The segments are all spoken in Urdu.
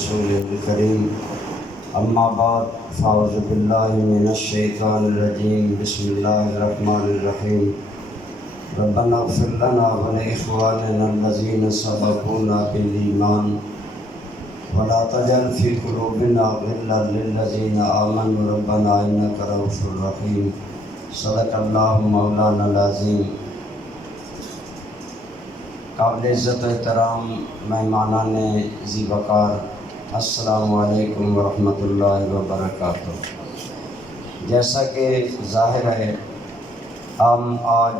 رسوله الكريم اما بعد فاعوذ بالله من الشيطان الرجيم بسم الله الرحمن الرحيم ربنا اغفر لنا ولإخواننا الذين سبقونا بالإيمان ولا تجعل في قلوبنا غلا للذين آمنوا ربنا إنك رؤوف رحيم صدق اللہ مولانا العظیم۔ قابل عزت و احترام مہمانان ذی وقار، السلام علیکم ورحمۃ اللہ وبرکاتہ۔ جیسا کہ ظاہر ہے ہم آج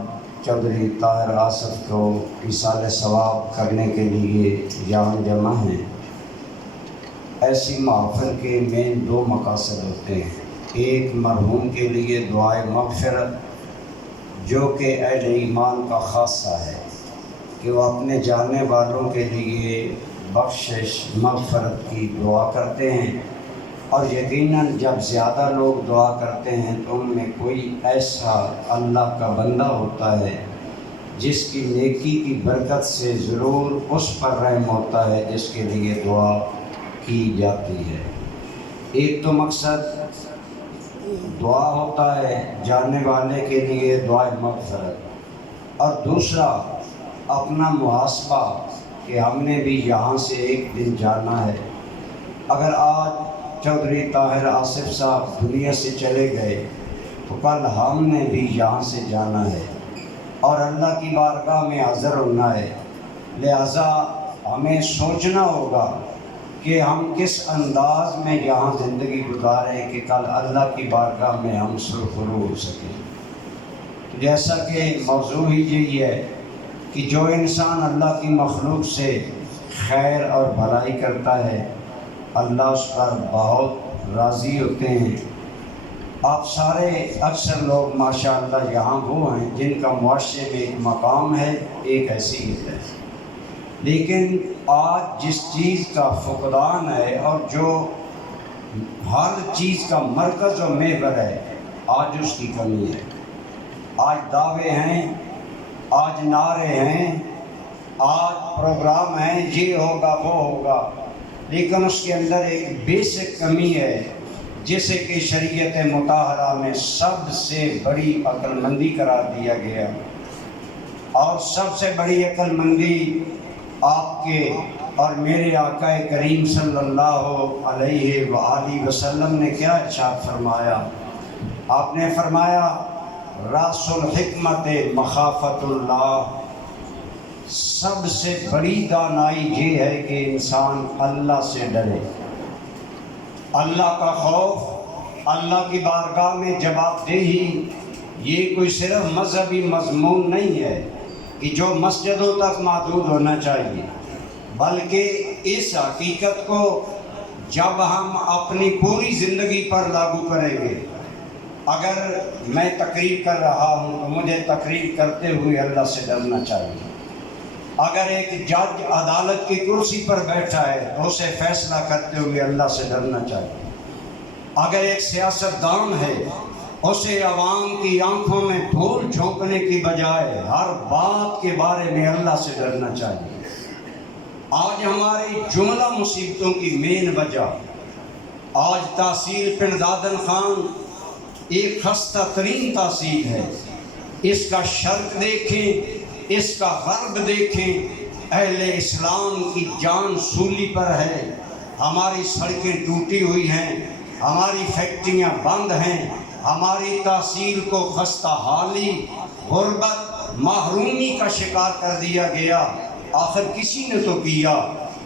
چودھری طاہر آصف کو ایصال ثواب کرنے کے لیے یہاں جمع ہیں۔ ایسی محفل کے مین دو مقاصد ہوتے ہیں، ایک مرحوم کے لیے دعائے مغفرت جو کہ اہل ایمان کا خاصہ ہے کہ وہ اپنے جاننے والوں کے لیے بخشش مغفرت کی دعا کرتے ہیں، اور یقیناً جب زیادہ لوگ دعا کرتے ہیں تو ان میں کوئی ایسا اللہ کا بندہ ہوتا ہے جس کی نیکی کی برکت سے ضرور اس پر رحم ہوتا ہے جس کے لیے دعا کی جاتی ہے۔ ایک تو مقصد دعا ہوتا ہے جاننے والے کے لیے دعائے مغفرت، اور دوسرا اپنا محاسبہ کہ ہم نے بھی یہاں سے ایک دن جانا ہے۔ اگر آج چودھری طاہر آصف صاحب دنیا سے چلے گئے تو کل ہم نے بھی یہاں سے جانا ہے اور اللہ کی بارگاہ میں حاضر ہونا ہے، لہٰذا ہمیں سوچنا ہوگا کہ ہم کس انداز میں یہاں زندگی گزاریں کہ کل اللہ کی بارگاہ میں ہم سرخرو ہو سکیں۔ جیسا کہ موضوع ہی یہی ہے کہ جو انسان اللہ کی مخلوق سے خیر اور بھلائی کرتا ہے اللہ اس پر بہت راضی ہوتے ہیں۔ آپ سارے اکثر لوگ ماشاءاللہ یہاں وہ ہیں جن کا معاشرے میں ایک مقام ہے، ایک حیثیت ہے، لیکن آج جس چیز کا فقدان ہے اور جو ہر چیز کا مرکز و محور ہے آج اس کی کمی ہے۔ آج دعوے ہیں، آج نعرے ہیں، آج پروگرام ہیں، یہ ہوگا وہ ہوگا، لیکن اس کے اندر ایک بیسک کمی ہے جسے کہ شریعت مطہرہ میں سب سے بڑی عقل مندی قرار دیا گیا، اور سب سے بڑی عقل مندی آپ کے اور میرے آقا کریم صلی اللہ علیہ وآلہ وسلم نے کیا ارشاد فرمایا؟ آپ نے فرمایا راس الحکمت مخافت اللہ، سب سے بڑی دانائی یہ ہے کہ انسان اللہ سے ڈرے۔ اللہ کا خوف، اللہ کی بارگاہ میں جواب دہی، یہ کوئی صرف مذہبی مضمون نہیں ہے کہ جو مسجدوں تک محدود ہونا چاہیے، بلکہ اس حقیقت کو جب ہم اپنی پوری زندگی پر لاگو کریں گے۔ اگر میں تقریر کر رہا ہوں تو مجھے تقریر کرتے ہوئے اللہ سے ڈرنا چاہیے۔ اگر ایک جج عدالت کی کرسی پر بیٹھا ہے تو اسے فیصلہ کرتے ہوئے اللہ سے ڈرنا چاہیے۔ اگر ایک سیاستدان ہے اسے عوام کی آنکھوں میں دھول جھونکنے کی بجائے ہر بات کے بارے میں اللہ سے ڈرنا چاہیے۔ آج ہماری جملہ مصیبتوں کی مین وجہ، آج تحصیل پنڈادن خان ایک خستہ ترین تحصیل ہے، اس کا شرق دیکھیں، اس کا غرب دیکھیں، اہل اسلام کی جان سولی پر ہے۔ ہماری سڑکیں ٹوٹی ہوئی ہیں، ہماری فیکٹریاں بند ہیں، ہماری تحصیل کو خستہ حالی، غربت، محرومی کا شکار کر دیا گیا۔ آخر کسی نے تو کیا،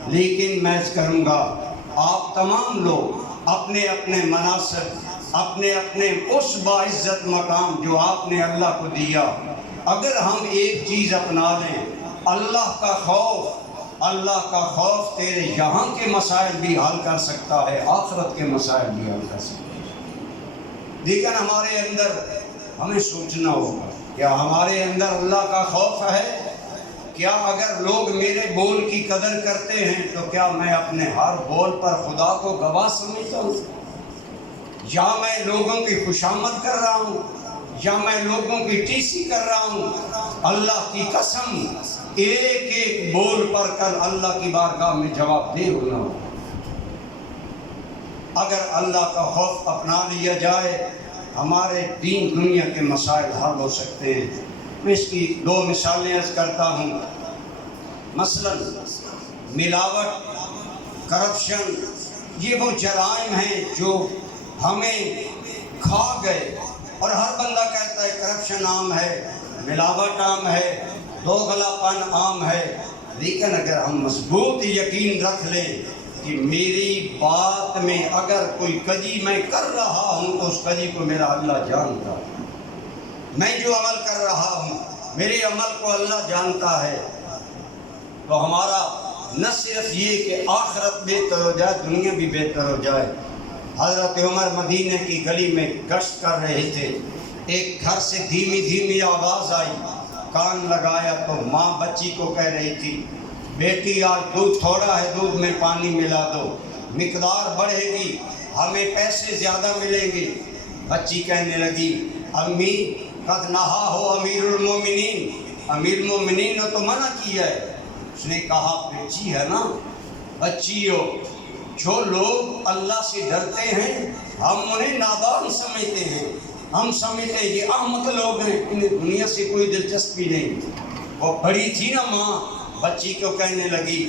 لیکن میں کروں گا آپ تمام لوگ اپنے اپنے مناصب، اپنے اپنے اس باعزت مقام جو آپ نے اللہ کو دیا، اگر ہم ایک چیز اپنا لیں، اللہ کا خوف تیرے یہاں کے مسائل بھی حل کر سکتا ہے، آخرت کے مسائل بھی حل کر سکتا ہے۔ لیکن ہمارے اندر ہمیں سوچنا ہوگا کیا ہمارے اندر اللہ کا خوف ہے؟ کیا اگر لوگ میرے بول کی قدر کرتے ہیں تو کیا میں اپنے ہر بول پر خدا کو گواہ سمجھتا ہوں؟ یا میں لوگوں کی خوشامد کر رہا ہوں، یا میں لوگوں کی ٹیسی کر رہا ہوں؟ اللہ کی قسم ایک ایک بول پر کل اللہ کی بارگاہ میں جواب دہ ہونا ہو۔ اگر اللہ کا خوف اپنا لیا جائے ہمارے دین دنیا کے مسائل حل ہو سکتے ہیں۔ میں اس کی 2 مثالیں عرض کرتا ہوں۔ مثلا ملاوٹ، کرپشن، یہ وہ جرائم ہیں جو ہمیں کھا گئے، اور ہر بندہ کہتا ہے کرپشن عام ہے، ملاوٹ عام ہے، دوغلا پن عام ہے۔ لیکن اگر ہم مضبوط یقین رکھ لیں کہ میری بات میں اگر کوئی کجی میں کر رہا ہوں تو اس کجی کو میرا اللہ جانتا ہے، میں جو عمل کر رہا ہوں میرے عمل کو اللہ جانتا ہے، تو ہمارا نہ صرف یہ کہ آخرت بہتر ہو جائے، دنیا بھی بہتر ہو جائے۔ حضرت عمر مدینہ کی گلی میں گشت کر رہے تھے، ایک گھر سے دھیمی دھیمی آواز آئی، کان لگایا تو ماں بچی کو کہہ رہی تھی بیٹی آج دودھ تھوڑا ہے، دودھ میں پانی ملا دو، مقدار بڑھے گی، ہمیں پیسے زیادہ ملیں گے۔ بچی کہنے لگی امی قد نہا ہو امیر المومنین، امیر المومنین نے تو منع کیا ہے۔ اس نے کہا بچی ہے نا، بچی ہو، جو لوگ اللہ سے ڈرتے ہیں ہم انہیں نادان سمجھتے ہیں، ہم سمجھتے ہیں یہ احمق لوگ ہیں، انہیں دنیا سے کوئی دلچسپی نہیں۔ وہ بڑی تھی نا ماں، بچی کو کہنے لگی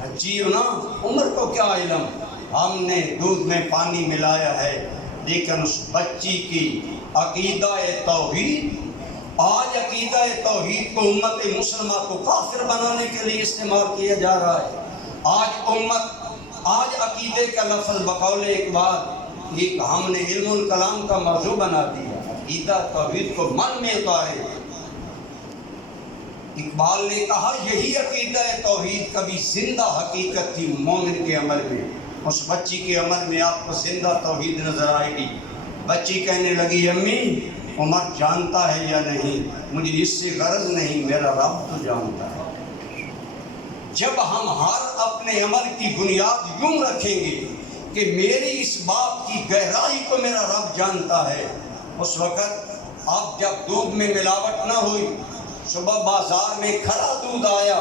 بچی ہو نا، عمر کو کیا علم، ہم نے دودھ میں پانی ملایا ہے۔ لیکن اس بچی کی عقیدہ توحید، آج عقیدہ توحید کو امت مسلمہ کو کافر بنانے کے لیے استعمال کیا جا رہا ہے۔ آج عقیدے کا لفظ بقول اقبال ایک ہم نے علم الکلام کا موضوع بنا دیا، عقیدہ توحید کو من میں اتارے۔ اقبال نے کہا یہی عقیدہ توحید کبھی زندہ حقیقت تھی مومن کے عمل میں۔ اس بچی کے عمل میں آپ کو زندہ توحید نظر آئے گی۔ بچی کہنے لگی امی عمر جانتا ہے یا نہیں، مجھے اس سے غرض نہیں، میرا رب تو جانتا ہے۔ جب ہم ہر اپنے عمل کی بنیاد یوں رکھیں گے کہ میری اس بات کی گہرائی کو میرا رب جانتا ہے، اس وقت اب جب دودھ میں ملاوٹ نہ ہوئی، صبح بازار میں کھرا دودھ آیا،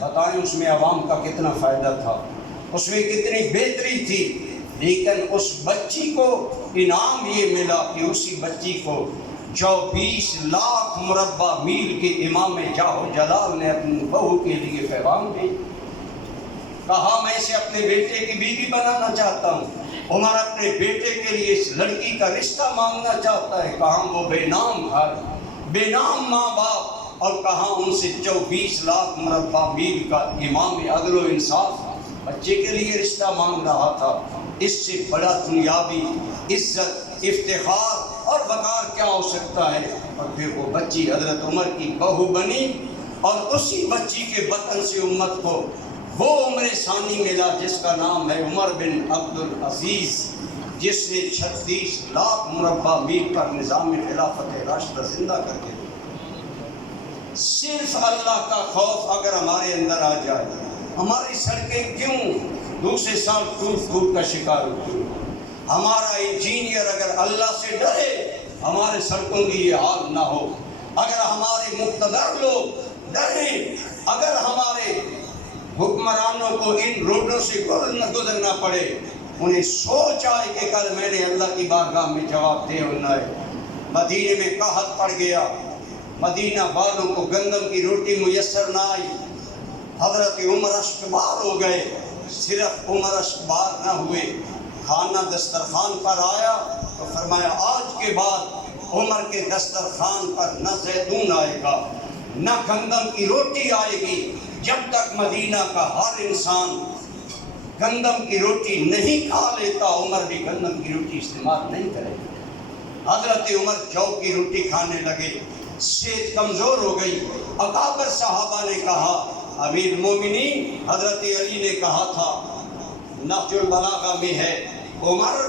بتائیں اس میں عوام کا کتنا فائدہ تھا، اس میں کتنی بہتری تھی۔ لیکن اس بچی کو انعام یہ ملا کہ اسی بچی کو 24 لاکھ مربع میل کے امام جاہ و جلال نے اپنی بہو کے لیے پیغام دی، کہا میں اسے اپنے بیٹے کی بیوی بنانا چاہتا ہوں۔ عمر اپنے بیٹے کے لیے اس لڑکی کا رشتہ مانگنا چاہتا ہے، کہاں وہ بے نام گھر، بے نام ماں باپ، اور کہاں ان سے 24 لاکھ مربع میل کا امام عدل و انصاف بچے کے لیے رشتہ مانگ رہا تھا۔ اس سے بڑا دنیاوی عزت، افتخار اور وقار کیا ہو سکتا ہے؟ اور پھر وہ بچی حضرت عمر کی بہو بنی، اور اسی بچی کے بطن سے امت کو وہ عمر ثانی ملا جس کا نام ہے عمر بن عبد العزیز، جس نے 36 لاکھ مربع میل پر نظام خلافت راشدہ زندہ کر کے دیا۔ صرف اللہ کا خوف اگر ہمارے اندر آ جائے، ہماری سڑکیں کیوں دوسرے سال ٹوٹ کا شکار ہوتی ہیں؟ ہمارا انجینئر اگر اللہ سے ڈرے ہمارے سڑکوں کی یہ حال نہ ہو۔ اگر ہمارے مقتدر لوگ ڈریں، اگر ہمارے حکمرانوں کو ان روڈوں سے گزرنا پڑے، انہیں سوچ آئے کہ کل میں نے اللہ کی بارگاہ میں جواب دے ہونا ہے۔ مدینے میں قحط پڑ گیا، مدینہ والوں کو گندم کی روٹی میسر نہ آئی، حضرت عمر اشکبار ہو گئے۔ صرف عمر اشکبار نہ ہوئے، کھانا دسترخوان پر آیا تو فرمایا آج کے بعد عمر کے دسترخوان پر نہ زیتون آئے گا، نہ گندم کی روٹی آئے گی، جب تک مدینہ کا ہر انسان گندم کی روٹی نہیں کھا لیتا عمر بھی گندم کی روٹی استعمال نہیں کرے گا۔ حضرت عمر جو کی روٹی کھانے لگے، صحت کمزور ہو گئی۔ اکابر صحابہ نے کہا، امیر المومنین حضرت علی نے کہا تھا، نہج البلاغہ میں ہے، عمر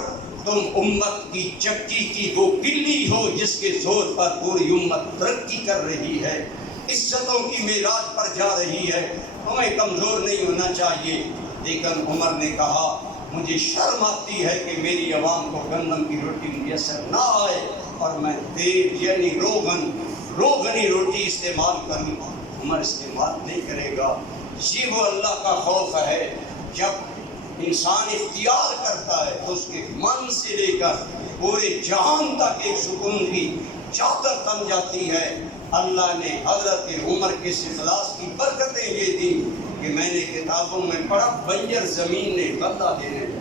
تم امت کی چکی کی وہ کلی ہو جس کے زور پر پوری امت ترقی کر رہی ہے، عزتوں کی معراج پر جا رہی ہے، تمہیں کمزور نہیں ہونا چاہیے۔ لیکن عمر نے کہا مجھے شرم آتی ہے کہ میری عوام کو گندم کی روٹی میسر نہ آئے اور میں تیل یعنی روغنی روٹی استعمال کروں۔ عمر استعمال نہیں کرے گا۔ یہ وہ اللہ کا خوف ہے۔ جب انسان اختیار کرتا ہے تو اس کے من سے لے کر پورے جہان تک ایک سکون کی چادر تن جاتی ہے۔ اللہ نے حضرت عمر کے اخلاص کی برکتیں یہ دی کہ میں نے کتابوں میں پڑھا، بنجر زمین نے بدلہ دینے لگی،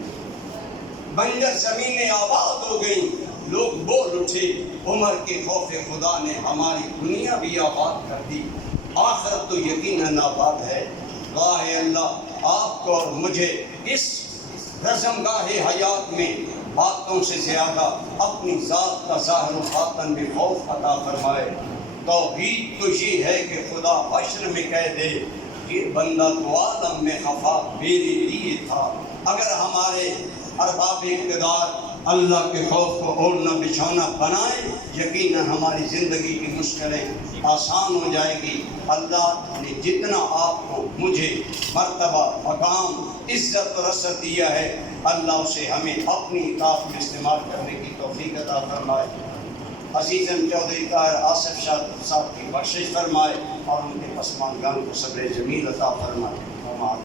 بنجر زمینیں آباد ہو گئیں، لوگ بول اٹھے، عمر کے خوف خدا نے ہماری دنیا بھی آباد کر دی، آخرت تو یقیناً آباد ہے۔ گاہ اللہ آپ کو اور مجھے اس رزمگاہ حیات میں باتوں سے زیادہ اپنی ذات کا ظاہر و باطن میں خوف عطا فرمائے۔ توحید تو یہ ہے کہ خدا حشر میں کہہ دے یہ بندہ تو عالم میں خفا میرے لیے تھا۔ اگر ہمارے ارباب اقتدار اللہ کے خوف کو اوڑھنا بچھونا بنائیں، یقیناً ہماری زندگی کی مشکلیں آسان ہو جائے گی۔ اللہ نے جتنا آپ کو مجھے مرتبہ مقام عزت و رسد دیا ہے، اللہ اسے ہمیں اپنی اطاعت میں استعمال کرنے کی توفیق عطا فرمائے۔ عزیزاً چودھری طاہر آصف شاہ صاحب کی بخشش فرمائے اور ان کے پسماندگان کو صبر جمیل عطا فرمائے۔